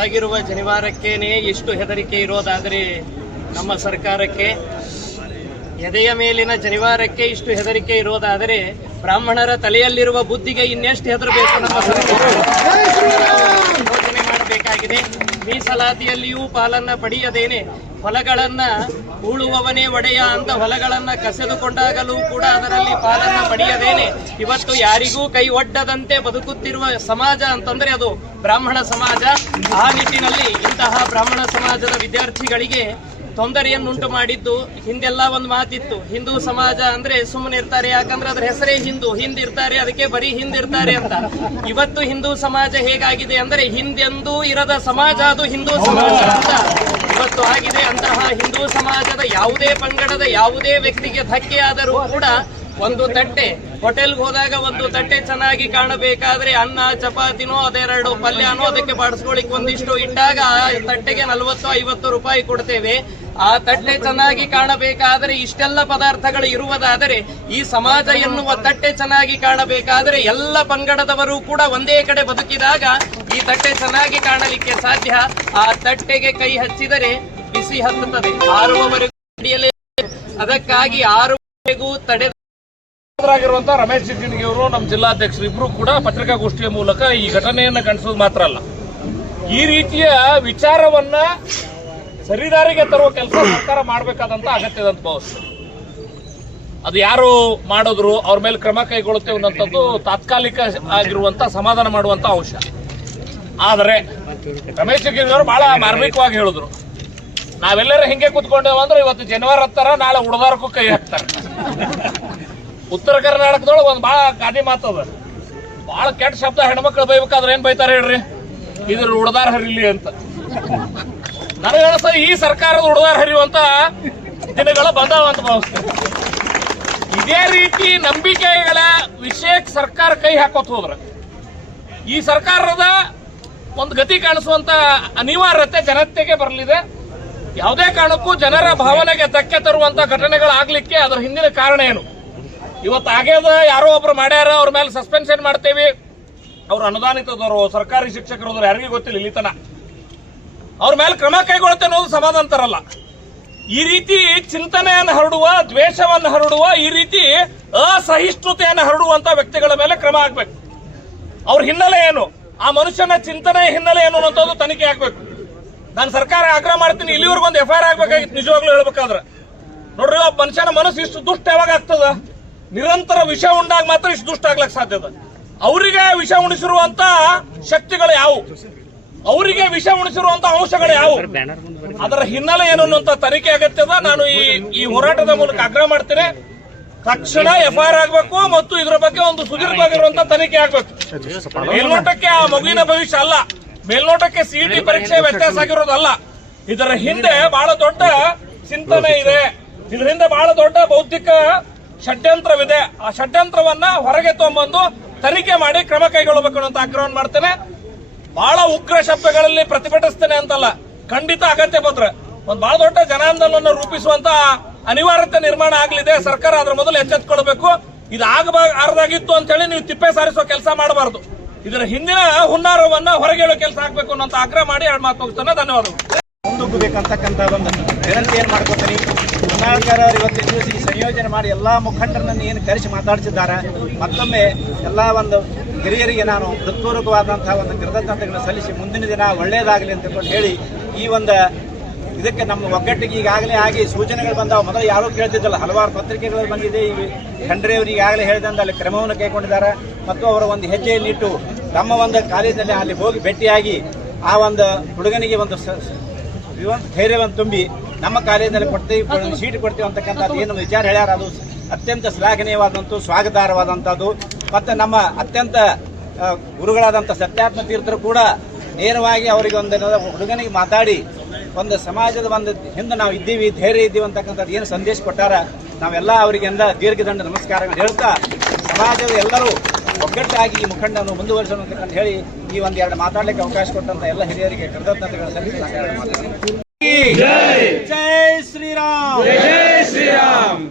ಒಳಗಿರುವ ಜನಿವಾರಕ್ಕೇನೆ ಎಷ್ಟು ಹೆದರಿಕೆ ಇರೋದಾದರೆ ನಮ್ಮ ಸರ್ಕಾರಕ್ಕೆ, ಎದೆಯ ಮೇಲಿನ ಜನಿವಾರಕ್ಕೆ ಇಷ್ಟು ಹೆದರಿಕೆ ಇರೋದಾದರೆ ಬ್ರಾಹ್ಮಣರ ತಲೆಯಲ್ಲಿರುವ ಬುದ್ಧಿಗೆ ಇನ್ನೆಷ್ಟು ಹೆದರಬೇಕು ನಮ್ಮ ಸರ್ಕಾರ? ಯೋಚನೆ ಮಾಡಬೇಕಾಗಿದೆ. ಮೀಸಲಾತಿಯಲ್ಲಿಯೂ ಪಾಲನ್ನ ಪಡೆಯದೇನೆ. ಹೊಲಗಳನ್ನ ಉಳುವವನೇ ಒಡೆಯ ಅಂತ ಹೊಲಗಳನ್ನ ಕಸೆದುಕೊಂಡಾಗಲೂ ಕೂಡ ಅದರಲ್ಲಿ ಪಾಲನ್ನ ಪಡೆಯದೇನೆ. ಇವತ್ತು ಯಾರಿಗೂ ಕೈ ಒಡ್ಡದಂತೆ ಬದುಕುತ್ತಿರುವ ಸಮಾಜ ಅಂತಂದ್ರೆ ಅದು ಬ್ರಾಹ್ಮಣ ಸಮಾಜ. ಆ ನಿಟ್ಟಿನಲ್ಲಿ ಇಂತಹ ಬ್ರಾಹ್ಮಣ ಸಮಾಜದ ವಿದ್ಯಾರ್ಥಿಗಳಿಗೆ ತೊಂದರೆಯನ್ನುಂಟು ಮಾಡಿದ್ದು ಹಿಂದೆಲ್ಲ ಒಂದು ಮಾತಿತ್ತು. ಹಿಂದೂ ಸಮಾಜ ಅಂದ್ರೆ ಸುಮ್ಮನೆ ಇರ್ತಾರೆ, ಯಾಕಂದ್ರೆ ಅದ್ರ ಹೆಸರೇ ಹಿಂದೂ. ಹಿಂದಿರ್ತಾರೆ, ಅದಕ್ಕೆ ಬರೀ ಹಿಂದಿರ್ತಾರೆ ಅಂತ. ಇವತ್ತು ಹಿಂದೂ ಸಮಾಜ ಹೇಗಾಗಿದೆ ಅಂದ್ರೆ ಹಿಂದೆಂದೂ ಇರದ ಸಮಾಜ ಅದು ಹಿಂದೂ ಸಮಾಜ ಅಂತ. ಇವತ್ತು ಆಗಿದೆ ಅಂತಹ ಹಿಂದೂ ಸಮಾಜದ ಯಾವುದೇ ಪಂಗಡದ ಯಾವುದೇ ವ್ಯಕ್ತಿಗೆ ಧಕ್ಕೆ ಆದರೂ ಕೂಡ ಒಂದು ತಟ್ಟೆ, ಹೋಟೆಲ್ಗೆ ಹೋದಾಗ ಒಂದು ತಟ್ಟೆ ಚೆನ್ನಾಗಿ ಕಾಣಬೇಕಾದ್ರೆ ಅನ್ನ, ಚಪಾತಿನೋ, ಅದೆರಡು ಪಲ್ಯನೋ ಅದಕ್ಕೆ ಬಾಡಿಸ್ಕೊಳ್ಳಿಕ್ ಒಂದಿಷ್ಟು ಇಟ್ಟಾಗ ಆ ತಟ್ಟೆಗೆ ನಲವತ್ತು, ಐವತ್ತು ರೂಪಾಯಿ ಕೊಡ್ತೇವೆ. ಆ ತಟ್ಟೆ ಚೆನ್ನಾಗಿ ಕಾಣಬೇಕಾದರೆ ಇಷ್ಟೆಲ್ಲ ಪದಾರ್ಥಗಳು ಇರುವುದಾದರೆ ಈ ಸಮಾಜ ಎನ್ನುವ ತಟ್ಟೆ ಚೆನ್ನಾಗಿ ಕಾಣಬೇಕಾದರೆ ಎಲ್ಲ ಪಂಗಡದವರು ಕೂಡ ಒಂದೇ ಕಡೆ ಬದುಕಿದಾಗ ಈ ತಟ್ಟೆ ಚೆನ್ನಾಗಿ ಕಾಣಲಿಕ್ಕೆ ಸಾಧ್ಯ. ಆ ತಟ್ಟೆಗೆ ಕೈ ಹಚ್ಚಿದರೆ ಬಿಸಿ ಹತ್ತುತ್ತದೆ. ಆರುವವರೆಗೂ ಹಿಡಿಯಲೇ ಅದಕ್ಕಾಗಿ ಆರುವವರೆಗೂ ತಡೆ ಆಗಿರುವಂತಹ ರಮೇಶ್ ಜಿಗ್ಗಿಣಿಗೆ ಅವರು, ನಮ್ಮ ಜಿಲ್ಲಾಧ್ಯಕ್ಷರು ಇಬ್ರು ಕೂಡ ಪತ್ರಿಕಾಗೋಷ್ಠಿಯ ಮೂಲಕ ಈ ಘಟನೆಯನ್ನ ಖಂಡಿಸೋದು ಮಾತ್ರ ಅಲ್ಲ. ಈ ರೀತಿಯ ವಿಚಾರವನ್ನ ಸರಿದಾರಿಗೆ ತರುವ ಕೆಲಸ ಸರ್ಕಾರ ಮಾಡಬೇಕಾದಂತ ಅಗತ್ಯ ಭಾವಿಸ್ತದೆ ಅದು ಯಾರು ಮಾಡಿದ್ರು, ಅವ್ರ ಮೇಲೆ ಕ್ರಮ ಕೈಗೊಳ್ಳುತ್ತೆ ಅನ್ನೋಂಥದ್ದು ತಾತ್ಕಾಲಿಕ ಆಗಿರುವಂತ, ಸಮಾಧಾನ ಮಾಡುವಂತ ಅಂಶ. ಆದರೆ ರಮೇಶ್ ಜಿಗಣಿಗಿ ಅವರು ಬಹಳ ಮಾರ್ಮಿಕವಾಗಿ ಹೇಳಿದ್ರು. ನಾವೆಲ್ಲರೂ ಹಿಂಗೆ ಕುತ್ಕೊಂಡೇವ ಅಂದ್ರೆ ಇವತ್ತು ಜನವರಿ ಹತ್ತಾರ, ನಾಳೆ ಉಡದಾರಕ್ಕೂ ಕೈ ಹಾಕ್ತಾರೆ. ಉತ್ತರ ಕರ್ನಾಟಕದೊಳಗೆ ಒಂದು ಭಾಳ ಗಾದಿ ಮಾತದ ಭಾಳ ಕೆಟ್ಟ ಶಬ್ದ ಹೆಣ್ಮಕ್ಳು ಬೈಬೇಕಾದ್ರೆ ಏನ್ ಬೈತಾರೆ ಹೇಳ್ರಿ? ಇದ್ರ ಉಡದಾರ ಹರಿಲಿ ಅಂತ. ನನಗೆ ಈ ಸರ್ಕಾರದ ಉಡದಾರ ಹರಿಯುವಂತ ದಿನಗಳು ಬಂದಾವ ಅಂತ ಭಾವಿಸ್ತೇನೆ. ಇದೇ ರೀತಿ ನಂಬಿಕೆಗಳ ವಿಷಯಕ್ಕೆ ಸರ್ಕಾರ ಕೈ ಹಾಕೋತ್ ಹೋದ್ರ. ಈ ಸರ್ಕಾರದ ಒಂದು ಗತಿ ಕಾಣಿಸುವಂತ ಅನಿವಾರ್ಯತೆ ಜನತೆಗೆ ಬರಲಿದೆ. ಯಾವುದೇ ಕಾರಣಕ್ಕೂ ಜನರ ಭಾವನೆಗೆ ಧಕ್ಕೆ ತರುವಂತ ಘಟನೆಗಳಾಗ್ಲಿಕ್ಕೆ ಅದರ ಹಿಂದಿನ ಕಾರಣ ಏನು? ಇವತ್ತು ಆಗ್ಯದ ಯಾರೋ ಒಬ್ರು ಮಾಡ್ಯಾರ, ಅವ್ರ ಮೇಲೆ ಸಸ್ಪೆನ್ಷನ್ ಮಾಡ್ತೇವೆ. ಅವ್ರು ಅನುದಾನಿತದವರು, ಸರ್ಕಾರಿ ಶಿಕ್ಷಕರು ಯಾರಿಗೂ ಗೊತ್ತಿಲ್ಲ ಇಲ್ಲಿ ತನ ಅವ್ರ ಮೇಲೆ ಕ್ರಮ ಕೈಗೊಳ್ಳುತ್ತೆ ಅನ್ನೋದು ಸಮಾಧಾನ ಈ ರೀತಿ ಚಿಂತನೆಯನ್ನು ಹರಡುವ, ದ್ವೇಷವನ್ನು ಹರಡುವ, ಈ ರೀತಿ ಅಸಹಿಷ್ಣುತೆಯನ್ನು ಹರಡುವಂತ ವ್ಯಕ್ತಿಗಳ ಮೇಲೆ ಕ್ರಮ ಆಗ್ಬೇಕು ಅವ್ರ ಹಿನ್ನೆಲೆ ಏನು? ಆ ಮನುಷ್ಯನ ಚಿಂತನೆ ಹಿನ್ನೆಲೆ ಏನು ಅನ್ನೋದು ತನಿಖೆ ಆಗ್ಬೇಕು. ನಾನು ಸರ್ಕಾರ ಆಗ್ರಹ ಮಾಡ್ತೀನಿ, ಇಲ್ಲಿವರೆಗೂ ಒಂದು ಎಫ್ ಐ ಆರ್ ಆಗ್ಬೇಕಾಗಿತ್ತು, ನಿಜವಾಗ್ಲೂ ಹೇಳ್ಬೇಕಾದ್ರೆ. ನೋಡ್ರಿ, ಆ ಮನುಷ್ಯನ ಮನಸ್ಸು ಇಷ್ಟು ದುಷ್ಟ ಯಾವಾಗ ಆಗ್ತದ? ನಿರಂತರ ವಿಷ ಉಂಡಾಗ ಮಾತ್ರ ಇಷ್ಟು ದುಷ್ಟ ಆಗ್ಲಕ್ ಸಾಧ್ಯದ ಅವರಿಗೆ ವಿಷ ಉಣಿಸಿರುವಂತ ಶಕ್ತಿಗಳು ಯಾವುವು ಅವರಿಗೆ ವಿಷ ಉಣಿಸಿರುವಂತ ಅಂಶಗಳು ಯಾವುವು ಅದರ ಹಿನ್ನೆಲೆ ಏನು ಅನ್ನುವಂತ ತನಿಖೆ ಅಗತ್ಯದ. ನಾನು ಈ ಈ ಹೋರಾಟದ ಮೂಲಕ ಆಗ್ರಹ ಮಾಡ್ತೇನೆ. ತಕ್ಷಣ ಎಫ್ ಆಗಬೇಕು ಮತ್ತು ಇದರ ಬಗ್ಗೆ ಒಂದು ಸುದೀರ್ಘವಾಗಿರುವಂತ ತನಿಖೆ ಆಗ್ಬೇಕು. ಮೇಲ್ನೋಟಕ್ಕೆ ಆ ಮಗುವಿನ ಭವಿಷ್ಯ ಅಲ್ಲ. ಮೇಲ್ನೋಟಕ್ಕೆ ಸಿಇಟಿ ಪರೀಕ್ಷೆ ವ್ಯತ್ಯಾಸ ಆಗಿರೋದಲ್ಲ. ಇದರ ಹಿಂದೆ ಬಹಳ ದೊಡ್ಡ ಚಿಂತನೆ ಇದೆ. ಇದರ ಹಿಂದೆ ಬಹಳ ದೊಡ್ಡ ಬೌದ್ಧಿಕ ಷಡ್ಯಂತ್ರವಿದೆ. ಆ ಷಡ್ಯಂತ್ರವನ್ನ ಹೊರಗೆ ತಗೊಂಡ್ಬಂದು ತನಿಖೆ ಮಾಡಿ ಕ್ರಮ ಕೈಗೊಳ್ಳಬೇಕು ಅಂತ ಆಗ್ರಹವನ್ನು ಮಾಡ್ತೇನೆ. ಬಹಳ ಉಗ್ರ ಶಬ್ದಗಳಲ್ಲಿ ಪ್ರತಿಭಟಿಸ್ತೇನೆ ಅಂತಲ್ಲ. ಖಂಡಿತ ಅಗತ್ಯ ಪತ್ರ. ಒಂದು ಬಹಳ ದೊಡ್ಡ ಜನಾಂದೋಲನ ರೂಪಿಸುವಂತ ಅನಿವಾರ್ಯತೆ ನಿರ್ಮಾಣ ಆಗಲಿದೆ, ಸರ್ಕಾರ ಅದ್ರ ಮೊದಲು ಎಚ್ಚೆತ್ಕೊಳ್ಬೇಕು. ಇದು ಆಗಬಾರ್ದಾಗಿತ್ತು ಅಂತ ಹೇಳಿ ನೀವು ತಿಪ್ಪೆ ಸಾರಿಸೋ ಕೆಲಸ ಮಾಡಬಾರದು. ಇದರ ಹಿಂದಿನ ಹುನ್ನಾರವನ್ನ ಹೊರಗೆ ಹೇಳೋ ಕೆಲಸ ಆಗ್ಬೇಕು ಅನ್ನೋ ಆಗ್ರಹ ಮಾಡಿ ಎರಡು ಮಾತು ಹೋಗ್ತಾನೆ. ಧನ್ಯವಾದಗಳು. ಮುಂದೂಗಬೇಕಂತಕ್ಕಂಥ ಒಂದು ವಿನಂತಿ ಏನು ಮಾಡ್ಕೊತೀನಿ? ಹೊನ್ನಾಳ್ಕರ್ ಅವರು ಇವತ್ತಿನ ದಿವಸ ಈ ಸಂಯೋಜನೆ ಮಾಡಿ ಎಲ್ಲಾ ಮುಖಂಡರನ್ನು ಏನು ಕರೆಸಿ ಮಾತಾಡಿಸಿದ್ದಾರೆ. ಮತ್ತೊಮ್ಮೆ ಎಲ್ಲಾ ಒಂದು ಹಿರಿಯರಿಗೆ ನಾನು ಹೃತ್ಪೂರ್ವಕವಾದಂತಹ ಒಂದು ಕೃತಜ್ಞತೆಗಳನ್ನು ಸಲ್ಲಿಸಿ ಮುಂದಿನ ದಿನ ಒಳ್ಳೆಯದಾಗಲಿ ಅಂತ ಹೇಳಿ ಈ ಒಂದು ಇದಕ್ಕೆ ನಮ್ಮ ಒಗ್ಗಟ್ಟಿಗೆ ಈಗಾಗಲೇ ಆಗಿ ಸೂಚನೆಗಳು ಬಂದಾವ. ಮೊದಲು ಯಾರೂ ಕೇಳ್ತಿದ್ದಲ್ಲ, ಹಲವಾರು ಪತ್ರಿಕೆಗಳು ಬಂದಿದೆ. ಈ ಖಂಡ್ರೆ ಅವರು ಈಗಾಗಲೇ ಹೇಳಿದಂತೆ ಅಲ್ಲಿ ಕ್ರಮವನ್ನು ಕೈಗೊಂಡಿದ್ದಾರೆ. ಮತ್ತು ಅವರ ಒಂದು ಹೆಜ್ಜೆಯನ್ನಿಟ್ಟು ತಮ್ಮ ಒಂದು ಕಾಲೇಜಿನಲ್ಲಿ ಅಲ್ಲಿ ಹೋಗಿ ಭೇಟಿಯಾಗಿ ಆ ಒಂದು ಹುಡುಗನಿಗೆ ಒಂದು ಧೈರ್ಯವನ್ನು ತುಂಬಿ ನಮ್ಮ ಕಾಲೇಜಿನಲ್ಲಿ ಕೊಡ್ತೀವಿ ಸೀಟ್ ಕೊಡ್ತೀವಿ ಅಂತಕ್ಕಂಥದ್ದು ಏನು ವಿಚಾರ ಹೇಳ್ಯಾರ. ಅದು ಅತ್ಯಂತ ಶ್ಲಾಘನೀಯವಾದಂಥ ಸ್ವಾಗತಾರ್ಹವಾದಂಥದ್ದು. ಮತ್ತು ನಮ್ಮ ಅತ್ಯಂತ ಗುರುಗಳಾದಂಥ ಸತ್ಯಾತ್ಮ ತೀರ್ಥರು ಕೂಡ ನೇರವಾಗಿ ಅವರಿಗೆ ಒಂದು ಹುಡುಗನಿಗೆ ಮಾತಾಡಿ ಒಂದು ಸಮಾಜದ ಒಂದು ಹಿಂದೆ ನಾವು ಇದ್ದೀವಿ ಧೈರ್ಯ ಇದ್ದೀವಿ ಅಂತಕ್ಕಂಥದ್ದು ಏನು ಸಂದೇಶ ಕೊಟ್ಟಾರ ನಾವೆಲ್ಲ ಅವರಿಗೆಲ್ಲ ದೀರ್ಘದಂಡ ನಮಸ್ಕಾರಗಳು ಹೇಳ್ತಾ ಸಮಾಜದ ಎಲ್ಲರೂ ಒಗ್ಗಟ್ಟಾಗಿ ಈ ಮುಖಂಡವನ್ನು ಮುಂದುವರಿಸೋಣ ಅಂತಕ್ಕಂಥ ಹೇಳಿ ಈ ಒಂದು ಎರಡು ಮಾತಾಡಲಿಕ್ಕೆ ಅವಕಾಶ ಕೊಟ್ಟಂತ ಎಲ್ಲ ಹಿರಿಯರಿಗೆ ಕೃತಜ್ಞತೆಗಳು ಸಲ್ಲಿಸಿ ನಾನು ಎರಡು ಮಾತಾಡ್ತೀನಿ. ಜೈ ಶ್ರೀರಾಮ್. ಜೈ ಶ್ರೀರಾಮ್.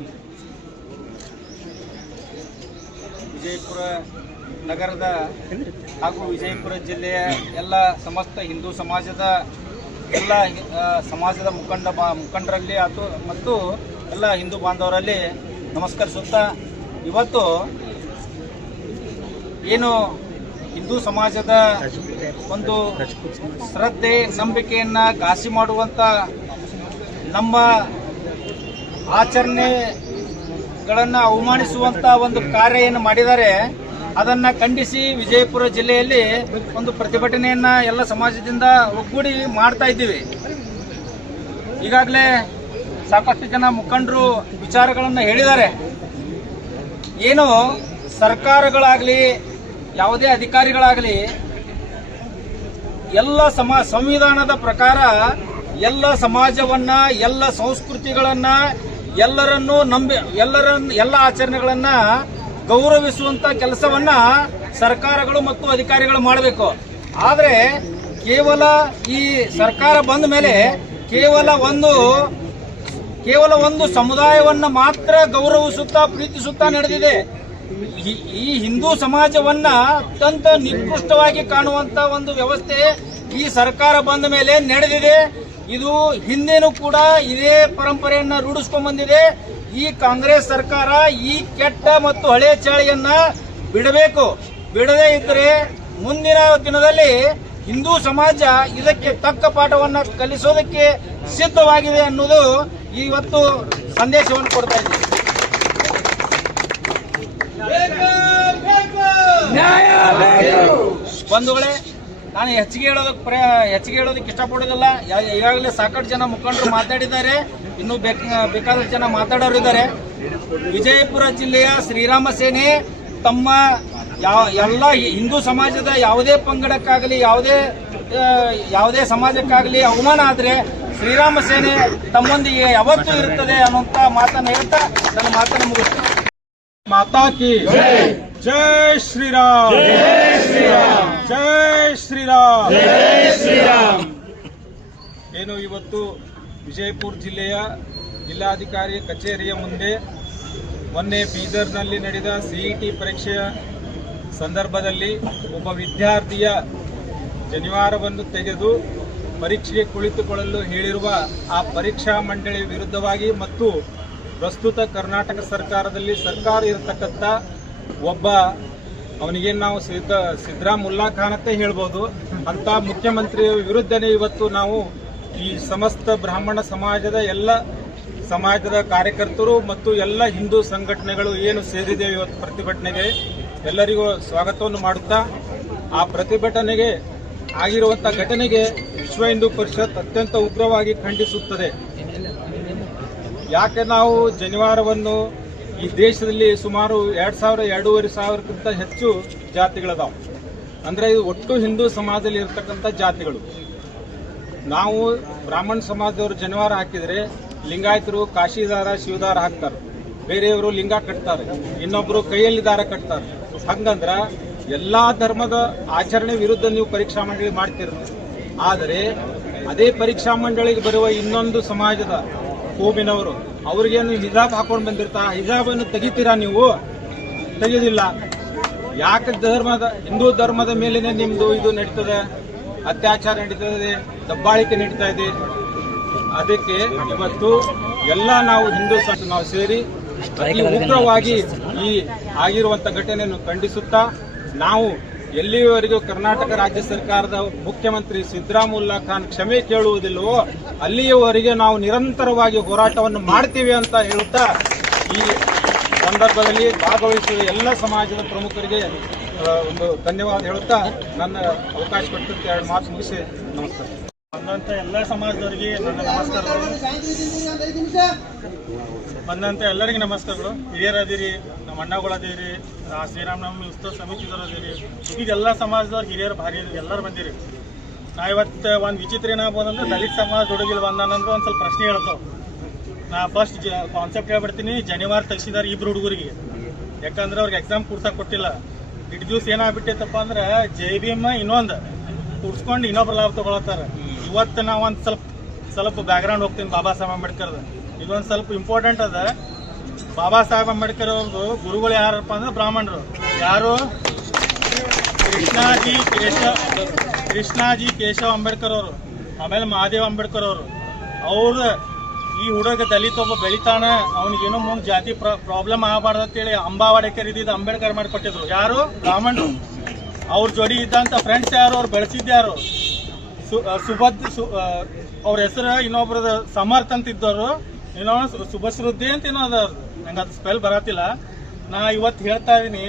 ವಿಜಯಪುರ ನಗರದ ಹಾಗೂ ವಿಜಯಪುರ ಜಿಲ್ಲೆಯ ಎಲ್ಲ ಸಮಸ್ತ ಹಿಂದೂ ಸಮಾಜದ ಎಲ್ಲ ಸಮಾಜದ ಮುಖಂಡ ಮುಖಂಡರಲ್ಲಿ ಆತು, ಮತ್ತು ಎಲ್ಲ ಹಿಂದೂ ಬಾಂಧವರಲ್ಲಿ ನಮಸ್ಕರಿಸುತ್ತಾ ಇವತ್ತು ಏನು ಹಿಂದೂ ಸಮಾಜದ ಒಂದು ಶ್ರದ್ಧೆ, ನಂಬಿಕೆಯನ್ನು ಘಾಸಿ ಮಾಡುವಂತ ನಮ್ಮ ಆಚರಣೆಗಳನ್ನ ಅವಮಾನಿಸುವಂತ ಒಂದು ಕಾರ್ಯ ಏನು ಮಾಡಿದ್ದಾರೆ. ಅದನ್ನ ಖಂಡಿಸಿ ವಿಜಯಪುರ ಜಿಲ್ಲೆಯಲ್ಲಿ ಒಂದು ಪ್ರತಿಭಟನೆಯನ್ನ ಎಲ್ಲ ಸಮಾಜದಿಂದ ಒಗ್ಗೂಡಿ ಮಾಡ್ತಾ ಇದ್ದೀವಿ. ಈಗಾಗಲೇ ಸಾಕಷ್ಟು ಜನ ಮುಖಂಡರು ವಿಚಾರಗಳನ್ನು ಹೇಳಿದ್ದಾರೆ. ಏನು ಸರ್ಕಾರಗಳಾಗಲಿ, ಯಾವುದೇ ಅಧಿಕಾರಿಗಳಾಗಲಿ, ಎಲ್ಲ ಸಮ, ಸಂವಿಧಾನದ ಪ್ರಕಾರ ಎಲ್ಲ ಸಮಾಜವನ್ನ, ಎಲ್ಲ ಸಂಸ್ಕೃತಿಗಳನ್ನ ಎಲ್ಲರನ್ನೂ ನಂಬಿ ಎಲ್ಲರನ್ನ ಎಲ್ಲ ಆಚರಣೆಗಳನ್ನ ಗೌರವಿಸುವಂತ ಕೆಲಸವನ್ನ ಸರ್ಕಾರಗಳು ಮತ್ತು ಅಧಿಕಾರಿಗಳು ಮಾಡಬೇಕು. ಆದ್ರೆ ಕೇವಲ ಈ ಸರ್ಕಾರ ಬಂದ ಮೇಲೆ ಕೇವಲ ಒಂದು ಕೇವಲ ಒಂದು ಸಮುದಾಯವನ್ನ ಮಾತ್ರ ಗೌರವಿಸುತ್ತಾ ಪ್ರೀತಿಸುತ್ತಾ ನಡೆದಿದೆ. ಈ- ಹಿಂದೂ ಸಮಾಜವನ್ನ ಅತ್ಯಂತ ನಿಕೃಷ್ಟವಾಗಿ ಕಾಣುವಂತ ಒಂದು ವ್ಯವಸ್ಥೆ ಈ ಸರ್ಕಾರ ಬಂದ ಮೇಲೆ ನಡೆದಿದೆ. ಇದು ಹಿಂದೆನೂ ಕೂಡ ಇದೇ ಪರಂಪರೆಯನ್ನ ರೂಢಿಸ್ಕೊಂಡ್ ಬಂದಿದೆ. ಈ ಕಾಂಗ್ರೆಸ್ ಸರ್ಕಾರ ಈ ಕೆಟ್ಟ ಮತ್ತು ಹಳೆ ಚಾಳಿಯನ್ನ ಬಿಡಬೇಕು. ಬಿಡದೇ ಇದ್ದರೆ ಮುಂದಿನ ದಿನದಲ್ಲಿ ಹಿಂದೂ ಸಮಾಜ ಇದಕ್ಕೆ ತಕ್ಕ ಪಾಠವನ್ನ ಕಲಿಸೋದಕ್ಕೆ ಸಿದ್ಧವಾಗಿದೆ ಅನ್ನೋದು ಇವತ್ತು ಸಂದೇಶವನ್ನು ಕೊಡ್ತಾ ಇದ್ದೀವಿ ಬಂಧುಗಳೇ ನಾನು ಹೆಚ್ಚಿಗೆ ಹೇಳೋದಕ್ಕೆ ಪ್ರ ಹೆಚ್ಚಿಗೆ ಹೇಳೋದಕ್ಕೆ ಇಷ್ಟಪಡೋದಿಲ್ಲ. ಈಗಾಗಲೇ ಸಾಕಷ್ಟು ಜನ ಮುಖಂಡರು ಮಾತಾಡಿದ್ದಾರೆ. ಇನ್ನೂ ಬೇಕಾದಷ್ಟು ಜನ ಮಾತಾಡೋರಿದ್ದಾರೆ ವಿಜಯಪುರ ಜಿಲ್ಲೆಯ ಶ್ರೀರಾಮ ಸೇನೆ ತಮ್ಮ ಯಾವ ಎಲ್ಲ ಹಿಂದೂ ಸಮಾಜದ ಯಾವುದೇ ಪಂಗಡಕ್ಕಾಗಲಿ ಯಾವುದೇ ಯಾವುದೇ ಸಮಾಜಕ್ಕಾಗಲಿ ಅವಮಾನ ಆದರೆ ಶ್ರೀರಾಮ ಸೇನೆ ತಮ್ಮೊಂದಿಗೆ ಯಾವತ್ತೂ ಇರುತ್ತದೆ ಅನ್ನುವಂತ ಮಾತನ್ನು ಹೇಳ್ತಾ ನನ್ನ ಮಾತನ್ನು ಮುಗಿಸ್ತೀನಿ. ಮಾತಾ ಕಿ ಜೈ ಶ್ರೀರಾಮ್. ಜೈ ಶ್ರೀರಾಮ್. ಜೈ ಶ್ರೀರಾಮ್. ಏನು ಇವತ್ತು ವಿಜಯಪುರ ಜಿಲ್ಲೆಯ ಜಿಲ್ಲಾಧಿಕಾರಿ ಕಚೇರಿಯ ಮುಂದೆ ಮೊನ್ನೆ ಬೀದರ್ನಲ್ಲಿ ನಡೆದ ಸಿಇಟಿ ಪರೀಕ್ಷೆಯ ಸಂದರ್ಭದಲ್ಲಿ ಒಬ್ಬ ವಿದ್ಯಾರ್ಥಿಯ ಜನಿವಾರವನ್ನು ತೆಗೆದು ಪರೀಕ್ಷೆಗೆ ಕುಳಿತುಕೊಳ್ಳಲು ಹೇಳಿರುವ ಆ ಪರೀಕ್ಷಾ ಮಂಡಳಿ ವಿರುದ್ಧವಾಗಿ ಮತ್ತು ಪ್ರಸ್ತುತ ಕರ್ನಾಟಕ ಸರ್ಕಾರದಲ್ಲಿ ಸರ್ಕಾರ ಇರತಕ್ಕಂಥ ಒಬ್ಬ ಅವನಿಗೇನು ನಾವು ಸಿದ್ದ ಸಿದ್ದರಾಮುಲ್ಲಾ ಖಾನ್ ಅಂತ ಹೇಳ್ಬೋದು. ಅಂತ ಮುಖ್ಯಮಂತ್ರಿ ವಿರುದ್ಧನೇ ಇವತ್ತು ನಾವು ಈ ಸಮಸ್ತ ಬ್ರಾಹ್ಮಣ ಸಮಾಜದ ಎಲ್ಲ ಸಮಾಜದ ಕಾರ್ಯಕರ್ತರು ಮತ್ತು ಎಲ್ಲ ಹಿಂದೂ ಸಂಘಟನೆಗಳು ಏನು ಸೇರಿದೆ ಇವತ್ತು ಪ್ರತಿಭಟನೆಗೆ ಎಲ್ಲರಿಗೂ ಸ್ವಾಗತವನ್ನು ಮಾಡುತ್ತಾ, ಆ ಪ್ರತಿಭಟನೆಗೆ ಆಗಿರುವಂಥ ಘಟನೆಗೆ ವಿಶ್ವ ಹಿಂದೂ ಪರಿಷತ್ ಅತ್ಯಂತ ಉಗ್ರವಾಗಿ ಖಂಡಿಸುತ್ತದೆ. ಯಾಕೆ ನಾವು ಜನಿವಾರವನ್ನು ಈ ದೇಶದಲ್ಲಿ ಸುಮಾರು ಎರಡು ಸಾವಿರ, ಎರಡೂವರೆ ಸಾವಿರಕ್ಕಿಂತ ಹೆಚ್ಚು ಜಾತಿಗಳದಾವೆ. ಅಂದ್ರೆ ಇದು ಒಟ್ಟು ಹಿಂದೂ ಸಮಾಜದಲ್ಲಿ ಇರತಕ್ಕಂಥ ಜಾತಿಗಳು. ನಾವು ಬ್ರಾಹ್ಮಣ ಸಮಾಜದವರು ಜನಿವಾರ ಹಾಕಿದ್ರೆ ಲಿಂಗಾಯತರು ಕಾಶಿದಾರ, ಶಿವದಾರ ಹಾಕ್ತಾರೆ. ಬೇರೆಯವರು ಲಿಂಗ ಕಟ್ತಾರೆ. ಇನ್ನೊಬ್ಬರು ಕೈಯಲ್ಲಿ ದಾರ ಕಟ್ತಾರೆ. ಹಂಗಂದ್ರ ಎಲ್ಲಾ ಧರ್ಮದ ಆಚರಣೆ ವಿರುದ್ಧ ನೀವು ಪರೀಕ್ಷಾ ಮಂಡಳಿ ಮಾಡ್ತೀರ. ಆದರೆ ಅದೇ ಪರೀಕ್ಷಾ ಮಂಡಳಿಗೆ ಬರುವ ಇನ್ನೊಂದು ಸಮಾಜದ ಕೋಮಿನವರು ಅವ್ರಿಗೇನು ಹಿಜಾಬ್ ಹಾಕೊಂಡು ಬಂದಿರ್ತಾ, ಹಿಜಾಬನ್ನು ತೆಗಿತೀರಾ ನೀವು? ತೆಗೆದಿಲ್ಲ. ಯಾಕೆ ಧರ್ಮದ, ಹಿಂದೂ ಧರ್ಮದ ಮೇಲೇನೆ ನಿಮ್ದು ಇದು ನಡೀತದೆ? ಅತ್ಯಾಚಾರ ನಡೀತದೆ, ದಬ್ಬಾಳಿಕೆ ನಡೀತಾ ಇದೆ. ಅದಕ್ಕೆ ಇವತ್ತು ಎಲ್ಲ ನಾವು ಹಿಂದೂ ನಾವು ಸೇರಿ ಅತಿ ಉಗ್ರವಾಗಿ ಈ ಆಗಿರುವಂತ ಘಟನೆಯನ್ನು ಖಂಡಿಸುತ್ತಾ ನಾವು ಎಲ್ಲಿಯವರೆಗೂ ಕರ್ನಾಟಕ ರಾಜ್ಯ ಸರ್ಕಾರದ ಮುಖ್ಯಮಂತ್ರಿ ಸಿದ್ದರಾಮುಲ್ಲಾ ಖಾನ್ ಕ್ಷಮೆ ಕೇಳುವುದಿಲ್ಲವೋ ಅಲ್ಲಿಯವರೆಗೆ ನಾವು ನಿರಂತರವಾಗಿ ಹೋರಾಟವನ್ನು ಮಾಡ್ತೀವಿ ಅಂತ ಹೇಳುತ್ತಾ ಈ ಸಂದರ್ಭದಲ್ಲಿ ಭಾಗವಹಿಸುವ ಎಲ್ಲ ಸಮಾಜದ ಪ್ರಮುಖರಿಗೆ ಒಂದು ಧನ್ಯವಾದ ಹೇಳುತ್ತಾ ನನ್ನ ಅವಕಾಶ ಕೊಟ್ಟಂತೆ ಎರಡು ಮಾತು ಮುಗಿಸಿ, ನಮಸ್ಕಾರ. ಬಂದಂತ ಎಲ್ಲ ಸಮಾಜದವರಿಗೆ ನನ್ನ ನಮಸ್ಕಾರಗಳು. ಬಂದಂಥ ಎಲ್ಲರಿಗೆ ನಮಸ್ಕಾರಗಳು. ಹಿರಿಯರದಿರಿ, ನಮ್ಮ ಅಣ್ಣಗಳದಿರಿ, ಆ ಶ್ರೀರಾಮನವಮಿ ಉತ್ಸವ ಸಮಿತಿದವ್ರು ಈಗ ಇದೆಲ್ಲ ಸಮಾಜದವ್ರು ಹಿರಿಯರು, ಭಾರಿ ಎಲ್ಲರೂ ಬಂದಿರಿ. ನಾ ಇವತ್ತು ಒಂದು ವಿಚಿತ್ರ ಏನಾಗ್ಬೋದಂದ್ರೆ ದಲಿತ ಸಮಾಜ ಹುಡುಗಿಲ್ ಬಂದಾನಂದ್ರೆ ಒಂದು ಸ್ವಲ್ಪ ಪ್ರಶ್ನೆ ಹೇಳ್ತಾವ. ನಾ ಫಸ್ಟ್ ಕಾನ್ಸೆಪ್ಟ್ ಹೇಳ್ಬಿಡ್ತೀನಿ. ಜನಿವಾರ ತೆಗ್ಸಿದಾರೆ ಇಬ್ರು ಹುಡುಗರಿಗೆ. ಯಾಕಂದ್ರೆ ಅವ್ರಿಗೆ ಎಕ್ಸಾಮ್ ಕೊಡ್ಸಕ್ ಕೊಟ್ಟಿಲ್ಲ. ಇಟ್ ದಿವ್ಸ ಏನಾಗ್ಬಿಟ್ಟೈತಪ್ಪ ಅಂದ್ರೆ ಜೈ ಎಂ ಇನ್ನೊಂದು ಕೂಡ್ಸ್ಕೊಂಡು ಇನ್ನೊಬ್ರು ಲಾಭ ತಗೊಳತ್ತಾರ. ಇವತ್ತು ನಾವು ಒಂದು ಸ್ವಲ್ಪ ಸ್ವಲ್ಪ ಬ್ಯಾಕ್ಗ್ರೌಂಡ್ ಹೋಗ್ತೀನಿ ಬಾಬಾ ಸಾಹೇಬ್ ಅಂಬೇಡ್ಕರ್ ಇದೊಂದು ಸ್ವಲ್ಪ ಇಂಪಾರ್ಟೆಂಟ್ ಅದ. ಬಾಬಾ ಸಾಹೇಬ್ ಅಂಬೇಡ್ಕರ್ ಅವ್ರದ್ದು ಗುರುಗಳು ಯಾರಪ್ಪ ಅಂದ್ರೆ ಬ್ರಾಹ್ಮಣರು. ಯಾರು? ಕೃಷ್ಣಾಜಿ ಕೇಶವ ಕೃಷ್ಣಾಜಿ ಕೇಶವ್ ಅಂಬೇಡ್ಕರ್ ಅವರು. ಆಮೇಲೆ ಮಹಾದೇವ್ ಅಂಬೇಡ್ಕರ್ ಅವರು. ಅವ್ರ ಈ ಹುಡುಗ ದಲಿತ ಒಬ್ಬ ಬೆಳಿತಾನ ಅವನಿಗೇನೋ ಮುಂದೆ ಜಾತಿ ಪ್ರಾಬ್ಲಮ್ ಆಗಬಾರ್ದು ಅಂತೇಳಿ ಅಂಬಾವಾಡೇಕರ್ ಇದ್ದಿದ್ದು ಅಂಬೇಡ್ಕರ್ ಮಾಡಿಕೊಟ್ಟಿದ್ರು. ಯಾರು? ಬ್ರಾಹ್ಮಣರು. ಅವ್ರ ಜೋಡಿ ಇದ್ದಂತ ಫ್ರೆಂಡ್ಸ್ ಯಾರು? ಅವ್ರು ಬೆಳೆಸಿದ್ಯಾರು ಸು- ಆ, ಸುಭದ್ ಸು- ಅವ್ರ ಹೆಸರು ಇನ್ನೊಬ್ರದ ಸಮರ್ಥ ಅಂತ ಇದ್ದವರು ಏನೋ ಸುಭಶ್ರುದ್ಧಿ ಅಂತ ಏನೋ ಅದ ನಂಗೆ ಅದು ಸ್ಪೆಲ್ ಬರತ್ತಿಲ್ಲ. ನಾ ಇವತ್ತು ಹೇಳ್ತಾ ಇದೀನಿ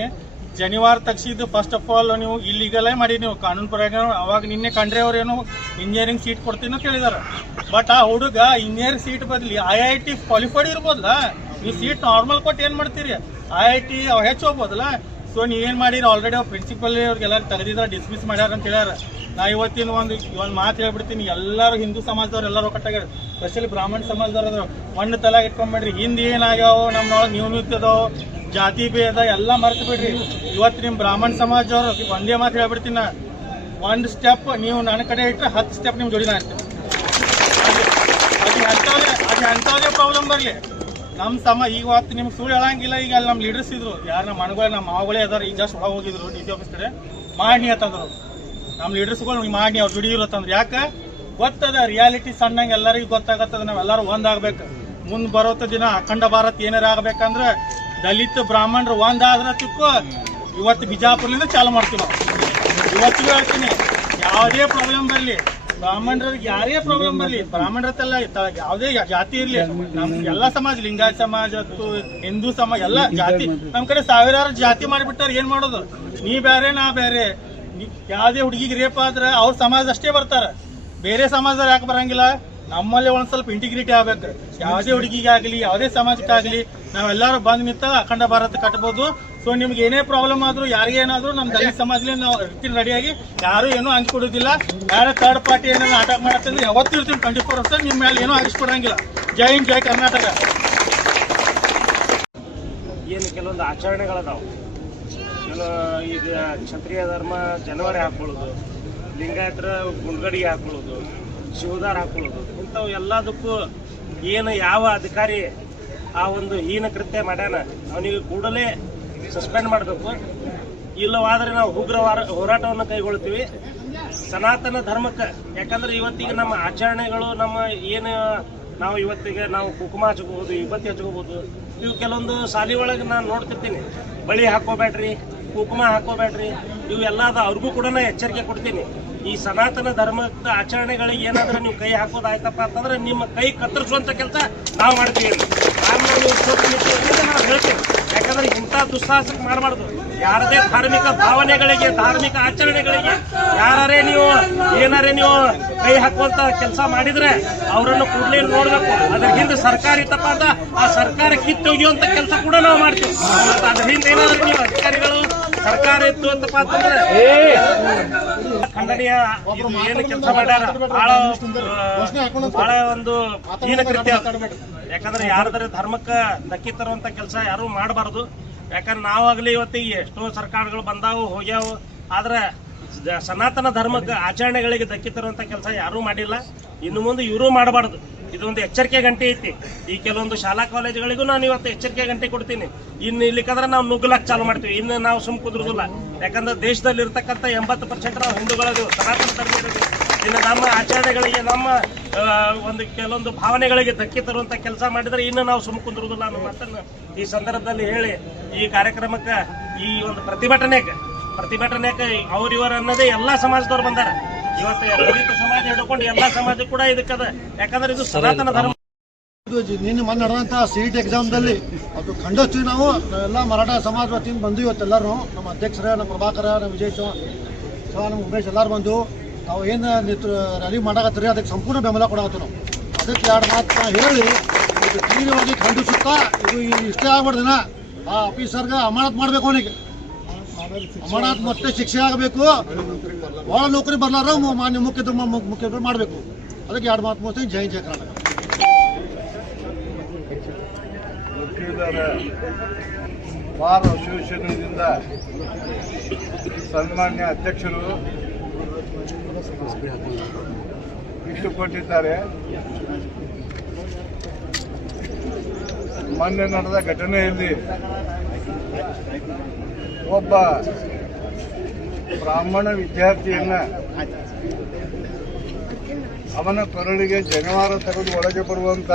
ಜನಿವಾರ ತಗ್ಸಿದ್ದು ಫಸ್ಟ್ ಆಫ್ ಆಲ್ ನೀವು ಇಲ್ಲಿಗಲೇ ಮಾಡಿ ನೀವು. ಕಾನೂನು ಪ್ರಕಾರ ಅವಾಗ ನಿನ್ನೆ ಕಂಡ್ರೆ ಅವ್ರು ಏನು ಇಂಜಿನಿಯರಿಂಗ್ ಸೀಟ್ ಕೊಡ್ತೀನಿ ಅಂತ ಹೇಳಿದಾರೆ. ಬಟ್ ಆ ಹುಡುಗ ಇಂಜಿನಿಯರಿಂಗ್ ಸೀಟ್ ಬದಲಿ ಐ ಐ ಟಿ ಕ್ವಾಲಿಫೈಡ್ ಇರ್ಬೋದಲ್ಲ ನೀವು ಸೀಟ್ ನಾರ್ಮಲ್ ಕೊಟ್ಟು ಏನು ಮಾಡ್ತೀರಿ? ಐ ಐ ಟಿ ಹೆಚ್ಚು ಹೋಗ್ಬೋದಲ್ಲ ಸೊ ನೀವೇನ್ ಮಾಡಿರಿ? ಆಲ್ರೆಡಿ ಅವ್ರ ಪ್ರಿನ್ಸಿಪಲ್ ಅವ್ರಿಗೆಲ್ಲ ತೆಗೆದಿದ್ರ ಡಿಸ್ಮಿಸ್ ಮಾಡ್ಯಾರ ಅಂತ ಹೇಳ್ಯಾರ. ನಾ ಇವತ್ತಿನ ಒಂದು ಒಂದು ಮಾತು ಹೇಳ್ಬಿಡ್ತೀನಿ. ಎಲ್ಲರೂ ಹಿಂದೂ ಸಮಾಜದವ್ರು, ಎಲ್ಲರೂ ಒಕ್ಕಟ್ಟಾಗ್ಯಾರ. ಸ್ಪೆಷಲಿ ಬ್ರಾಹ್ಮಣ ಸಮಾಜದವ್ರು ಒಂದು ತಲೆಗೆ ಇಟ್ಕೊಂಡ್ಬಿಡ್ರಿ ಹಿಂದೆ ಏನಾಗ್ಯಾವ ನಮ್ಮೊಳಗೆ ನೀವು ನಿಂತದೋ ಜಾತಿ ಭೇದ ಎಲ್ಲ ಮರ್ತು ಬಿಡ್ರಿ. ಇವತ್ತು ನಿಮ್ಮ ಬ್ರಾಹ್ಮಣ ಸಮಾಜದವ್ರು ಒಂದೇ ಮಾತು ಹೇಳ್ಬಿಡ್ತೀನಿ ನಾ. ಒಂದು ಸ್ಟೆಪ್ ನೀವು ನನ್ನ ಕಡೆ ಇಟ್ಟರೆ ಹತ್ತು ಸ್ಟೆಪ್ ನಿಮ್ಮ ಜೋಡಿ ಇರ್ತೀನಿ ಅದು ಎಂಥವ್ದೇ ಅದು ಎಂಥವ್ದೇ ಪ್ರಾಬ್ಲಮ್ ಬರಲಿ. ನಮ್ಮ ಸಮ, ಈಗ ಹೊತ್ತು ನಿಮ್ಗೆ ಸುಳ್ಳು ಹೇಳಂಗಿಲ್ಲ, ಈಗ ಅಲ್ಲಿ ನಮ್ಮ ಲೀಡರ್ಸ್ ಇದ್ರು. ಯಾರು ನಮ್ಮ ಮನಗಳೇ ನಮ್ಮ ಮಾವಗಳೇ ಅದಾರ. ಈಗ ಜಸ್ಟ್ ಒಳಗೆ ಹೋಗಿದ್ರು ಡಿ ಸಿ ಆಫೀಸ್ ಕಡೆ. ಮಾಡಿ ಅಂತಂದ್ರು ನಮ್ಮ ಲೀಡರ್ಸ್ಗಳು ನಮ್ಗೆ ಮಾಡಿ ಅವ್ರು ದುಡಿ ಇರುತ್ತಂದ್ರೆ ಯಾಕೆ? ಗೊತ್ತದ ರಿಯಾಲಿಟಿ ಸಣ್ಣಂಗೆ ಎಲ್ಲರಿಗೂ ಗೊತ್ತಾಗತ್ತದ, ನಾವೆಲ್ಲರೂ ಒಂದಾಗಬೇಕು. ಮುಂದೆ ಬರೋತ ದಿನ ಅಖಂಡ ಭಾರತ್ ಏನಾರ ಆಗ್ಬೇಕಂದ್ರೆ ದಲಿತ, ಬ್ರಾಹ್ಮಣರು ಒಂದಾದ್ರೆ ತಿಕ್ಕು ಇವತ್ತು ಬಿಜಾಪುರ್ಲಿಂದ ಚಾಲು ಮಾಡ್ತೀವಿ ನಾವು. ಇವತ್ತಿಗೂ ಹೇಳ್ತೀನಿ, ಯಾವುದೇ ಪ್ರಾಬ್ಲಮ್ ಬರಲಿ ಬ್ರಾಹ್ಮಣರಿಗೆ ಯಾರೇ ಪ್ರಾಬ್ಲಮ್ ಬರಲಿ, ಬ್ರಾಹ್ಮಣರತ್ತೆಲ್ಲ ತಲ್ಲ ಯಾವುದೇ ಜಾತಿ ಇರಲಿ, ನಮ್ ಎಲ್ಲ ಸಮಾಜ, ಲಿಂಗಾಯತ ಸಮಾಜ ಹಿಂದೂ ಸಮಾಜ, ಎಲ್ಲ ಜಾತಿ ನಮ್ಮ ಕಡೆ ಸಾವಿರಾರು ಜಾತಿ ಮಾಡಿಬಿಟ್ಟಾರೆ ಏನು ಮಾಡೋದು? ನೀ ಬೇರೆ ನಾ ಬೇರೆ ಯಾವುದೇ ಹುಡುಗಿಗೆ ರೇಪ್ ಆದ್ರೆ ಅವ್ರ ಸಮಾಜ ಅಷ್ಟೇ ಬರ್ತಾರೆ. ಬೇರೆ ಸಮಾಜದವ್ರು ಯಾಕೆ ಬರಂಗಿಲ್ಲ? ನಮ್ಮಲ್ಲಿ ಒಂದ್ ಸ್ವಲ್ಪ ಇಂಟಿಗ್ರಿಟಿ ಆಗ್ಬೇಕು. ಯಾವುದೇ ಹುಡುಗಿಗಾಗಲಿ, ಯಾವುದೇ ಸಮಾಜಕ್ಕಾಗಲಿ ನಾವೆಲ್ಲರೂ ಬಂದ್ ನಿಂತ ಅಖಂಡ ಭಾರತ ಕಟ್ಬೋದು. ಸೊ ನಿಮ್ಗೆ ಏನೇ ಪ್ರಾಬ್ಲಮ್ ಆದ್ರೂ ಏನಾದ್ರೂ ನಮ್ಮ ದಲಿತ ಸಮಾಜದಲ್ಲಿ ನಾವು ಇರ್ತೀನಿ ರೆಡಿಯಾಗಿ ಯಾರು ಏನೂ ಹಂಚ್ಕೊಡೋದಿಲ್ಲ. ಯಾರೇ ಥರ್ಡ್ ಪಾರ್ಟಿ ಏನಾದ್ರು ಅಟ್ಯಾಕ್ ಮಾಡತ್ತಂದ್ರೆ ಯಾವತ್ತೂ ಇರ್ತೀನಿ ಟ್ವೆಂಟಿ ಫೋರ್ ಅವರ್ಸ್ ನಿಮ್ಮ ಮೇಲೆ ಏನೂ ಹಾಕಿಸ್ಕೊಡಂಗಿಲ್ಲ ಜೈ ಹಿಂದ್, ಜೈ ಕರ್ನಾಟಕ. ಏನು ಕೆಲವೊಂದು ಆಚರಣೆಗಳದಾವು. ಕೆಲವು ಈಗ ಕ್ಷತ್ರಿಯ ಧರ್ಮ ಜನವರಿ ಹಾಕೊಳ್ಳೋದು, ಲಿಂಗಾಯತರ ಗುಂಡ್ಗಡಿಗೆ ಹಾಕೊಳ್ಳೋದು, ಶಿವದಾರ ಹಾಕೊಳ್ಳೋದು, ಇಂಥವು ಎಲ್ಲದಕ್ಕೂ ಏನು ಯಾವ ಅಧಿಕಾರಿ ಆ ಒಂದು ಹೀನ ಕೃತ್ಯ ಮಾಡ್ಯಾನ, ಅವನಿಗೆ ಕೂಡಲೇ ಸಸ್ಪೆಂಡ್ ಮಾಡಬೇಕು. ಇಲ್ಲವಾದರೆ ನಾವು ಉಗ್ರ ಹೋರಾಟವನ್ನು ಕೈಗೊಳ್ತೀವಿ. ಸನಾತನ ಧರ್ಮಕ್ಕೆ, ಯಾಕಂದ್ರೆ ಇವತ್ತಿಗೆ ನಮ್ಮ ಆಚರಣೆಗಳು, ನಮ್ಮ ಏನು, ನಾವು ಇವತ್ತಿಗೆ ನಾವು ಕುಕುಮ ಹಚ್ಕೋಬೋದು ವಿಭತ್ತಿ ಹಚ್ಕೋಬಹುದು ಇವು ಕೆಲವೊಂದು ಸಾಲಿ ಒಳಗೆ ನಾನು ನೋಡ್ತಿರ್ತೀನಿ. ಬಳಿ ಹಾಕೋಬೇಡ್ರಿ ಕುಂಕುಮ ಹಾಕೋಬೇಡ್ರಿ. ನೀವು ಎಲ್ಲ ಅದ ಅವ್ರಿಗೂ ಕೂಡ ನಾ ಎಚ್ಚರಿಕೆ ಕೊಡ್ತೀನಿ. ಈ ಸನಾತನ ಧರ್ಮದ ಆಚರಣೆಗಳಿಗೆ ಏನಾದ್ರೂ ನೀವು ಕೈ ಹಾಕೋದಾಯ್ತಪ್ಪ ಅಂತಂದ್ರೆ ನಿಮ್ಮ ಕೈ ಕತ್ತರಿಸುವಂತ ಕೆಲಸ ನಾವು ಮಾಡ್ತೀವಿ ನಾನು ಹೇಳ್ತೀವಿ. ಯಾಕಂದ್ರೆ ಇಂಥ ದುಸ್ಸಾಹಸಕ್ಕೆ ಮಾಡಬಾರ್ದು. ಯಾರದೇ ಧಾರ್ಮಿಕ ಭಾವನೆಗಳಿಗೆ, ಧಾರ್ಮಿಕ ಆಚರಣೆಗಳಿಗೆ ಯಾರೇ ನೀವು ಏನಾರೇ ನೀವು ಕೈ ಹಾಕುವಂತ ಕೆಲಸ ಮಾಡಿದ್ರೆ ಅವರನ್ನು ಕೂಡಲೇ ನೋಡ್ಬೇಕು. ಅದ್ರ ಹಿಂದೆ ಸರ್ಕಾರ ಇತ್ತಪ್ಪ ಅಂತ ಆ ಸರ್ಕಾರ ಕಿತ್ತೊಗೆಯುವಂತ ಕೆಲಸ ಕೂಡ ನಾವು ಮಾಡ್ತೀವಿ. ಅದ್ರ ಹಿಂದೆ ಏನಾದ್ರು ನೀವು ಅಧಿಕಾರಿಗಳು ಸರ್ಕಾರ ಇತ್ತು ಅಂತಪ್ಪ ಅಂತಂದ್ರೆ ಖಂಡನೀಯ ಇದು ಏನು ಕೆಲಸ ಮಾಡ್ಯಾರ? ಬಹಳ ಆ, ಬಹಳ ಒಂದು ಹೀನ ಕೃತ್ಯ. ಯಾಕಂದ್ರೆ ಯಾರದರೆ ಧರ್ಮಕ್ಕೆ ಧಕ್ಕಿ ತರುವಂತ ಕೆಲಸ ಯಾರು ಮಾಡಬಾರದು. ಯಾಕಂದ್ರೆ ನಾವಾಗ್ಲಿ ಇವತ್ತಿಗೆ ಎಷ್ಟೋ ಸರ್ಕಾರಗಳು ಬಂದಾವು ಹೋಗ್ಯಾವು. ಆದ್ರೆ ಸನಾತನ ಧರ್ಮಕ್ಕೆ ಆಚರಣೆಗಳಿಗೆ ಧಕ್ಕಿ ತರುವಂತ ಕೆಲಸ ಯಾರೂ ಮಾಡಿಲ್ಲ. ಇನ್ನು ಮುಂದೆ ಇವರು ಮಾಡಬಾರದು. ಇದೊಂದು ಎಚ್ಚರಿಕೆ ಗಂಟೆ ಐತಿ. ಈ ಕೆಲವೊಂದು ಶಾಲಾ ಕಾಲೇಜುಗಳಿಗೂ ನಾನು ಇವತ್ತು ಎಚ್ಚರಿಕೆ ಗಂಟೆ ಕೊಡ್ತೀನಿ. ಇನ್ನು ಇಲ್ಲಿಕಂದ್ರೆ ನಾವು ನುಗ್ಗಲಕ್ಕೆ ಚಾಲು ಮಾಡ್ತೀವಿ. ಇನ್ನು ನಾವು ಸುಮ್ ಕುದುರುದಿಲ್ಲ ಯಾಕಂದ್ರೆ ದೇಶದಲ್ಲಿ ಇರ್ತಕ್ಕಂಥ ಎಂಬತ್ತು ಪರ್ಸೆಂಟ್ ನಾವು ಹಿಂದೂಗಳದು ಸನಾತನ ಧರ್ಮ ಇರೋದು. ಇನ್ನು ನಮ್ಮ ಆಚರಣೆಗಳಿಗೆ, ನಮ್ಮ ಒಂದು ಕೆಲವೊಂದು ಭಾವನೆಗಳಿಗೆ ಧಕ್ಕೆ ತರುವಂತ ಕೆಲಸ ಮಾಡಿದ್ರೆ ಇನ್ನು ನಾವು ಸುಮ್ ಕುಂದಿರುವುದಿಲ್ಲ ಅನ್ನೋ ಮಾತನ್ನು ಈ ಸಂದರ್ಭದಲ್ಲಿ ಹೇಳಿ ಈ ಕಾರ್ಯಕ್ರಮಕ್ಕೆ ಈ ಒಂದು ಪ್ರತಿಭಟನೆಗೆ ಪ್ರತಿಭಟನೆಗೆ ಅವ್ರ ಇವರು ಅನ್ನೋದೇ ಎಲ್ಲಾ ಸಮಾಜದವ್ರು ಬಂದಾರ. ಇವತ್ತು ದಲಿತ ಸಮಾಜ ಹಿಡ್ಕೊಂಡು ಎಲ್ಲಾ ಸಮಾಜ ಕೂಡ ಇದಕ್ಕದ. ಯಾಕಂದ್ರೆ ಇದು ಸನಾತನ ಧರ್ಮ. ನಿನ್ನೆ ಮೊನ್ನೆ ನಡೆದಂಥ ಟಿ ಎಕ್ಸಾಮ್ದಲ್ಲಿ ಅದು ಖಂಡಿಸ್ತೀವಿ ನಾವು. ಎಲ್ಲ ಮರಾಠ ಸಮಾಜ ವತಿಯಿಂದ ಬಂದು ಇವತ್ತೆಲ್ಲರೂ. ನಮ್ಮ ಅಧ್ಯಕ್ಷರ, ನಮ್ಮ ಪ್ರಭಾಕರ, ನಮ್ಮ ವಿಜಯ್ ಚೌಹಾನ್ ನಮ್ಮ ಉಮೇಶ್ ಎಲ್ಲರೂ ಬಂದು ನಾವು ಏನು ನೇತೃ, ರ್ಯಾಲಿ ಮಾಡಾಕತ್ತೀರಿ, ಅದಕ್ಕೆ ಸಂಪೂರ್ಣ ಬೆಂಬಲ ಕೊಡಾಕತ್ತೀವಿ ನಾವು. ಅದಕ್ಕೆ ಎರಡು ಮಾತು ಹೇಳಿ, ಇದು ತೀವ್ರವಾಗಿ ಖಂಡಿಸುತ್ತಾ, ಇದು ಇಷ್ಟೇ ಆಗ್ಬಾರ್ದಿನ ಆ ಆಫೀಸರ್ಗೆ ಅಮಾನತ್ ಮಾಡಬೇಕು ಅವನಿಗೆ. ಅಮಾನತ್ ಮತ್ತೆ ಶಿಕ್ಷೆ ಆಗಬೇಕು. ಭಾಳ ನೌಕರಿ ಬರ್ಲಾರ ಮಾನ್ಯ ಮುಖ್ಯ ಮುಖ್ಯಮಂತ್ರಿ ಮಾಡಬೇಕು. ಅದಕ್ಕೆ ಎರಡು ಮಾತು ಮೂರ್ತಿ ಜೈ ಜಯ ಕರ್ನಾಟಕ. ಬಾರ್ ಅಸೋಸಿಯೇಷನ್ನಿಂದ ಸನ್ಮಾನ್ಯ ಅಧ್ಯಕ್ಷರು ಇಷ್ಟು ಕೊಟ್ಟಿದ್ದಾರೆ. ಮೊನ್ನೆ ನಡೆದ ಘಟನೆಯಲ್ಲಿ ಒಬ್ಬ ಬ್ರಾಹ್ಮಣ ವಿದ್ಯಾರ್ಥಿಯನ್ನ ಅವನ ಕೊರಳಿಗೆ ಜನವಾರ ತೆಗೆದು ಒಳಗೆ ಬರುವಂತ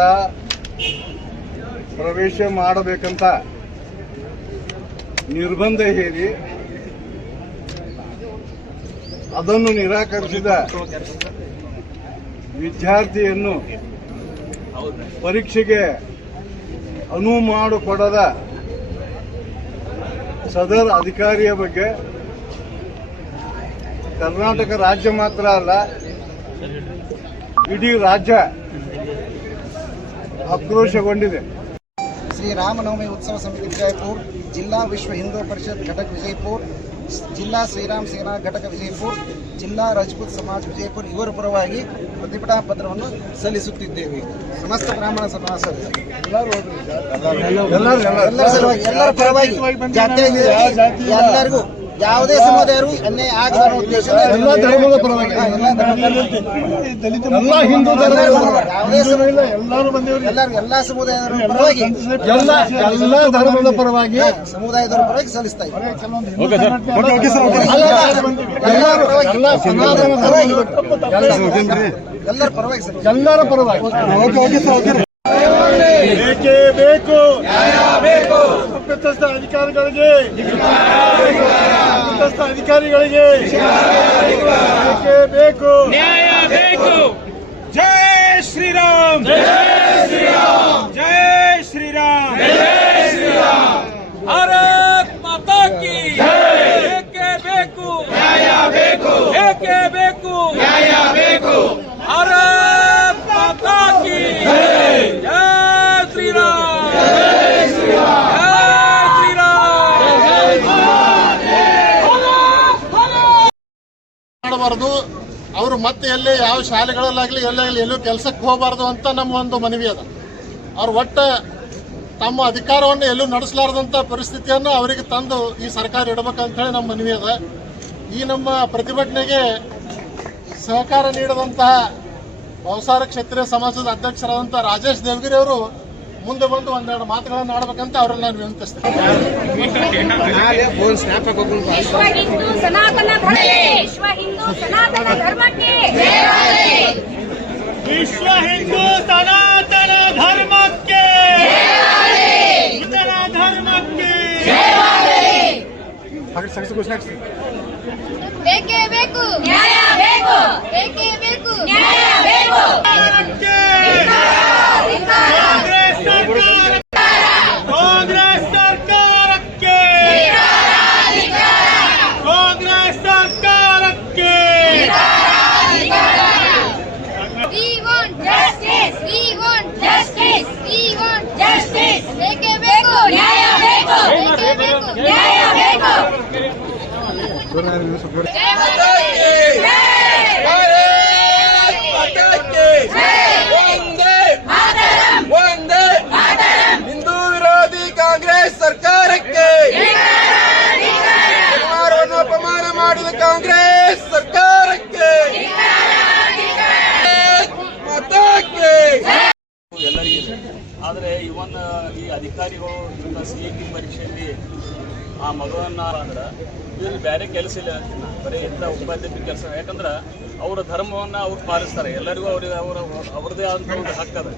ಪ್ರವೇಶ ಮಾಡಬೇಕಂತ ನಿರ್ಬಂಧ ಹೇರಿ ಅದನ್ನು ನಿರಾಕರಿಸಿದ ವಿದ್ಯಾರ್ಥಿಯನ್ನು ಪರೀಕ್ಷೆಗೆ ಅನುವು ಮಾಡಿಕೊಡದ ಸದರ್ ಅಧಿಕಾರಿಯ ಬಗ್ಗೆ ಕರ್ನಾಟಕ ರಾಜ್ಯ ಮಾತ್ರ ಅಲ್ಲ, ಇಡೀ ರಾಜ್ಯ ಆಕ್ರೋಶಗೊಂಡಿದೆ. ಶ್ರೀ ರಾಮನವಮಿ ಉತ್ಸವ ಸಮಿತಿ ವಿಜಯಪುರ, ಜಿಲ್ಲಾ ವಿಶ್ವ ಹಿಂದೂ ಪರಿಷತ್ ಘಟಕ ವಿಜಯಪುರ್ ಜಿಲ್ಲಾ ಶ್ರೀರಾಮ್ ಸೇನಾ ಘಟಕ ವಿಜಯಪುರ್ ಜಿಲ್ಲಾ ರಾಜಪೂತ್ ಸಮಾಜ ವಿಜಯಪುರ್ ಇವರ ಪರವಾಗಿ ಪ್ರತಿಭಟನಾ ಪತ್ರವನ್ನು ಸಲ್ಲಿಸುತ್ತಿದ್ದೇವೆ. ಸಮಸ್ತ ಬ್ರಾಹ್ಮಣ ಸಮಾಜ ಎಲ್ಲರ ಪರವಾಗಿ ಎಲ್ಲರಿಗೂ ಯಾವುದೇ ಸಮುದಾಯರು ಅನ್ಯಾಯ ಆಗಬಾರದು ಉದ್ದೇಶದಿಂದ ಎಲ್ಲ ಧರ್ಮದ ಪರವಾಗಿ. ಎಲ್ಲ ಧರ್ಮದ ಎಲ್ಲ ಹಿಂದೂ ಧರ್ಮದ ಪರವಾಗಿ. ಯಾವುದೇ ಸಮುದಾಯ ಎಲ್ಲರೂ ಬಂದಿವ್ರಿ. ಎಲ್ಲರೂ ಎಲ್ಲಾ ಸಮುದಾಯದವರ ಪರವಾಗಿ ಎಲ್ಲ ಎಲ್ಲ ಧರ್ಮದ ಪರವಾಗಿ ಹಾ, ಸಮುದಾಯದವರ ಪರವಾಗಿ ಸಲ್ಲಿಸ್ತಾ ಇದ್ದಾರೆ. ಎಲ್ಲರೂ ಎಲ್ಲ ಸನಾತನ ಧರ್ಮದ ಎಲ್ಲರ ಪರವಾಗಿ. ಸರ್ ಎಲ್ಲರ ಪರವಾಗಿ. ಬೇಕೇ. ಬೇಕು ತಪ್ಪಿತಸ್ಥ ಅಧಿಕಾರಿಗಳಿಗೆ. ತಪ್ಪಿತಸ್ಥ ಅಧಿಕಾರಿಗಳಿಗೆ. ಬೇಕೇ ಬೇಕು. ನ್ಯಾಯ ಬೇಕು. ಜೈ ಶ್ರೀರಾಮ್. ಜೈ ಶ್ರೀರಾಮ್. ಜೈ ಶ್ರೀರಾಮ್ ಭಾರತ್ ಮಾತಾ ಕಿ ಏಕೆ ಬೇಕು ನ್ಯಾಯ ಬೇಕು ಏಕೆ ಬೇಕು ನ್ಯಾಯ ಬೇಕು ಭಾರತ್ ಮಾತಾ ಕಿ ಜೈ ಶ್ರೀರಾಮ್ ಜೈ ಶ್ರೀರಾಮ್ ಜೈ ಶ್ರೀರಾಮ್ ಮಾಡಬಾರದು ಅವರು ಮತ್ತೆ ಎಲ್ಲಿ ಯಾವ ಶಾಲೆಗಳಲ್ಲಾಗಲಿ ಎಲ್ಲಾಗಲಿ ಎಲ್ಲೂ ಕೆಲಸಕ್ಕೆ ಹೋಗಬಾರ್ದು ಅಂತ ನಮ್ಮ ಒಂದು ಮನವಿ ಅದ. ಅವ್ರು ಒಟ್ಟು ತಮ್ಮ ಅಧಿಕಾರವನ್ನು ಎಲ್ಲೂ ನಡೆಸಲಾರದಂತ ಪರಿಸ್ಥಿತಿಯನ್ನು ಅವರಿಗೆ ತಂದು ಈ ಸರ್ಕಾರ ಇಡಬೇಕಂತ ಹೇಳಿ ನಮ್ಮ ಮನವಿ ಅದ. ಈ ನಮ್ಮ ಪ್ರತಿಭಟನೆಗೆ ಸಹಕಾರ ನೀಡಿದಂತಹ ಬಹುಸಾರ ಕ್ಷೇತ್ರೀಯ ಸಮಾಜದ ಅಧ್ಯಕ್ಷರಾದಂಥ ರಾಜೇಶ್ ದೇವಗಿರಿ ಅವರು ಮುಂದೆ ಬಂದು ಒಂದೆರಡು ಮಾತುಗಳನ್ನು ಆಡಬೇಕಂತ ಅವರನ್ನು ನಾನು ವಿನಂತಿಸ್ತೇನೆ. ವಿಶ್ವ ಹಿಂದೂ ಸನಾತನ ಧರ್ಮಕ್ಕೆ ವಿಶ್ವ ಹಿಂದೂ ಸನಾತನ ಧರ್ಮಕ್ಕೆ. ವಿಶ್ವ ಹಿಂದೂ ಸನಾತನ ಧರ್ಮಕ್ಕೆ. ಇತರ ಧರ್ಮಕ್ಕೆ. ಬೇಕೇ ಬೇಕು? ನ್ಯಾಯ ಬೇಕು. ಬೇಕೇ ಬೇಕು ನ್ಯಾಯ ಬೇಕು ಕಾಂಗ್ರೆಸ್ ಸರ್ಕಾರ ಕಾಂಗ್ರೆಸ್ ಸರ್ಕಾರಕ್ಕೆ ಕಾಂಗ್ರೆಸ್ ಸರ್ಕಾರಕ್ಕೆ We want justice. We want justice. We want justice. ಬೇಕೇ ಬೇಕು ನ್ಯಾಯ ಬೇಕು ಬೇಕೇ ಬೇಕು ನ್ಯಾಯ ಬೇಕು ಜೈ ಮಾತಾ ಕಿ ಹಿಂದೂ ವಿರೋಧಿ ಕಾಂಗ್ರೆಸ್ ಸರ್ಕಾರಕ್ಕೆ. ಕುಮಾರವನ್ನು ಅಪಮಾನ ಮಾಡಿದ ಕಾಂಗ್ರೆಸ್ ಸರ್ಕಾರಕ್ಕೆ. ಮತಕ್ಕೆ. ಎಲ್ಲರಿಗೂ ಆದರೆ ಇವನ್, ಈ ಅಧಿಕಾರಿಗಳು ಇವನ್ನ ಸಿ ಪರೀಕ್ಷೆಯಲ್ಲಿ ಆ ಮಗುವನ್ನ ಅಂದ್ರೆ ಇದ್ರಲ್ಲಿ ಬೇರೆ ಕೆಲಸ ಇಲ್ಲ ನಾನು. ಬರೀ ಇಂಥ ಉಪಾಧ್ಯಕ್ಷ ಕೆಲಸ. ಯಾಕಂದ್ರೆ ಅವರ ಧರ್ಮವನ್ನ ಅವ್ರು ಪಾಲಿಸ್ತಾರೆ. ಎಲ್ಲರಿಗೂ ಅವ್ರಿಗೆ ಅವರ ಅವ್ರದ್ದೇ ಆದಂಥ ಒಂದು ಹಕ್ಕದ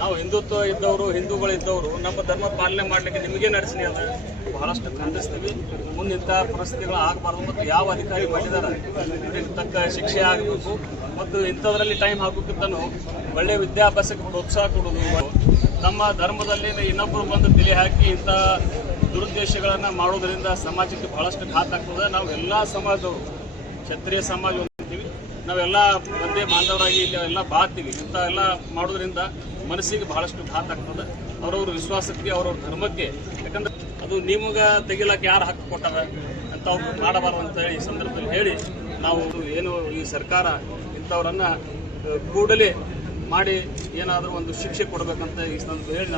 ನಾವು ಹಿಂದುತ್ವ ಇದ್ದವರು, ಹಿಂದೂಗಳು ಇದ್ದವರು, ನಮ್ಮ ಧರ್ಮ ಪಾಲನೆ ಮಾಡಲಿಕ್ಕೆ ನಿಮಗೆ ನಡೆಸಲಿ ಅಂತ ಬಹಳಷ್ಟು ಖಂಡಿಸ್ತೀವಿ. ಮುಂದಿಂಥ ಪರಿಸ್ಥಿತಿಗಳು ಆಗಬಾರ್ದು ಮತ್ತು ಯಾವ ಅಧಿಕಾರಿ ಮಾಡಿದಾರೆ ಇದಕ್ಕೆ ತಕ್ಕ ಶಿಕ್ಷೆ ಆಗಬೇಕು ಮತ್ತು ಇಂಥದ್ರಲ್ಲಿ ಟೈಮ್ ಹಾಕೋಕ್ಕಿಂತನೂ ಒಳ್ಳೆ ವಿದ್ಯಾಭ್ಯಾಸಕ್ಕೆ ಪ್ರೋತ್ಸಾಹ ಕೊಡೋದು. ನಮ್ಮ ಧರ್ಮದಲ್ಲಿ ಇನ್ನೊಬ್ಬರು ಬಂದು ತಿಳಿ ಹಾಕಿ ಇಂಥ ದುರುದ್ದೇಶಗಳನ್ನು ಮಾಡೋದರಿಂದ ಸಮಾಜಕ್ಕೆ ಬಹಳಷ್ಟು ಘಾತ ಆಗ್ತದೆ. ನಾವು ಎಲ್ಲ ಸಮಾಜವು ಕ್ಷತ್ರಿಯ ಸಮಾಜ ಅಂತೀವಿ ನಾವೆಲ್ಲ ಒಂದೇ ಬಾಂಧವರಾಗಿ ಇಲ್ಲಿ ಎಲ್ಲ ಬಾಳ್ತೀವಿ. ಇಂಥ ಎಲ್ಲ ಮಾಡೋದ್ರಿಂದ ಮನಸ್ಸಿಗೆ ಬಹಳಷ್ಟು ಘಾತ ಆಗ್ತದೆ. ಅವ್ರವ್ರ ವಿಶ್ವಾಸಕ್ಕೆ, ಅವ್ರವ್ರ ಧರ್ಮಕ್ಕೆ. ಯಾಕಂದ್ರೆ ಅದು ನಿಮಗೆ ತೆಗಿಲಾಕ ಯಾರು ಹಕ್ಕು ಕೊಟ್ಟಾರ ಅಂತ ಅವ್ರು ಮಾಡಬಾರ್ದು ಅಂತ ಹೇಳಿ ಈ ಸಂದರ್ಭದಲ್ಲಿ ಹೇಳಿ ನಾವು ಏನು ಈ ಸರ್ಕಾರ ಇಂಥವ್ರನ್ನ ಕೂಡಲೇ ಮಾಡಿ ಏನಾದರೂ ಒಂದು ಶಿಕ್ಷೆ ಕೊಡಬೇಕಂತ ಈ ಸಂದರ್ಭದಲ್ಲಿ ಹೇಳಿ